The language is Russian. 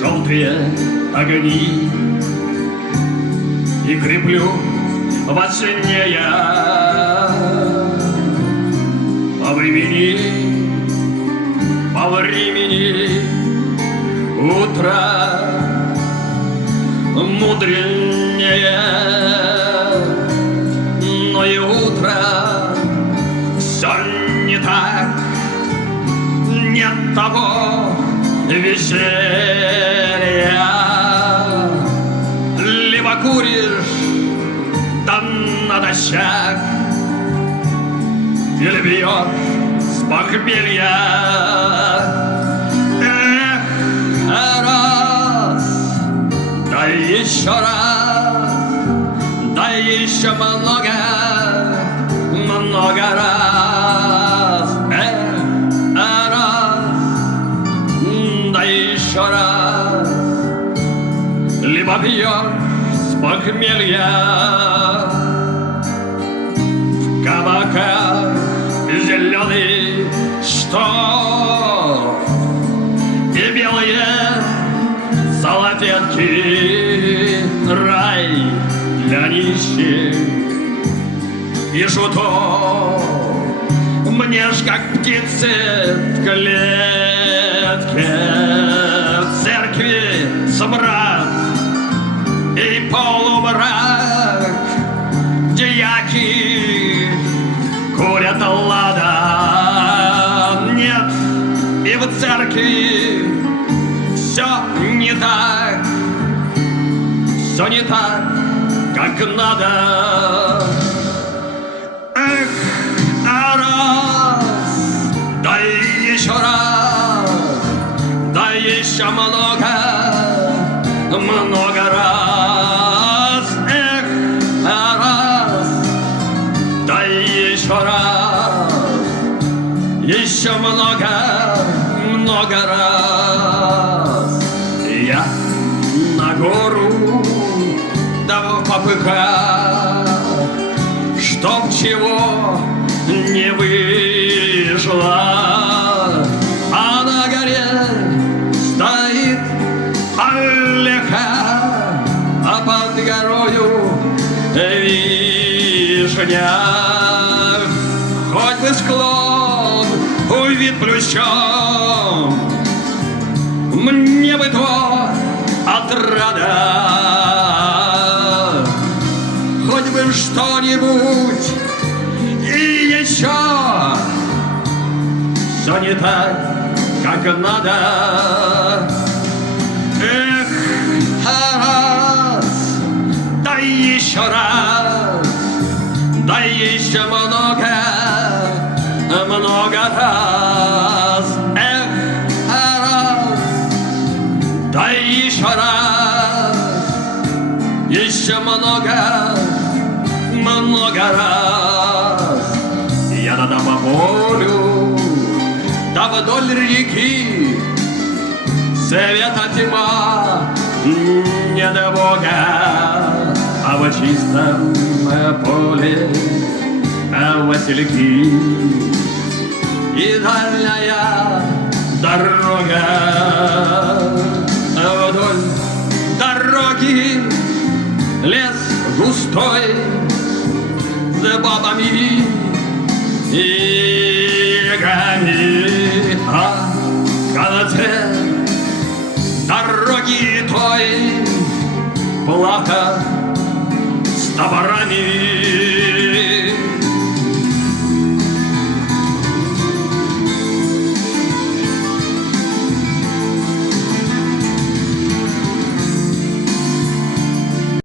желтые огни, и креплю во сне я по времени утро мудренее, но и утро все не так, нет того веселья. Либо куришь там натощак, или бьешь с похмелья. Эх, раз, да еще раз, да еще много раз. Эх, раз, да еще раз. Либо пьешь с похмелья в кабаках зеленый штоф и белые салфетки, рай для нищих и шутов. Мне ж как птицы в клетке, в церкви собрат и полумрак, дьяки курят ладан. Нет, и в церкви все не так, все не так, как надо. Эх, а раз, да еще раз, да еще много раз. Эх, а раз, да еще раз, еще много раз. Я на гору, да в попыхах, чтоб чего не вышло. А на горе стоит Аллеха, а под горою вишня. Хоть бы склон увид плющом, мне бы то отрада. Хоть бы что-нибудь и еще. Все не так, как надо. Эх, раз, да еще раз, да еще много раз. Эх, раз, да еще раз, еще много раз. Я надам по полю, да вдоль реки, света тьма не до Бога, а в чистом поле васильки и дальняя дорога. Вдоль дороги лес густой с бабами и ягами, а в конце дороги той плаха с топорами.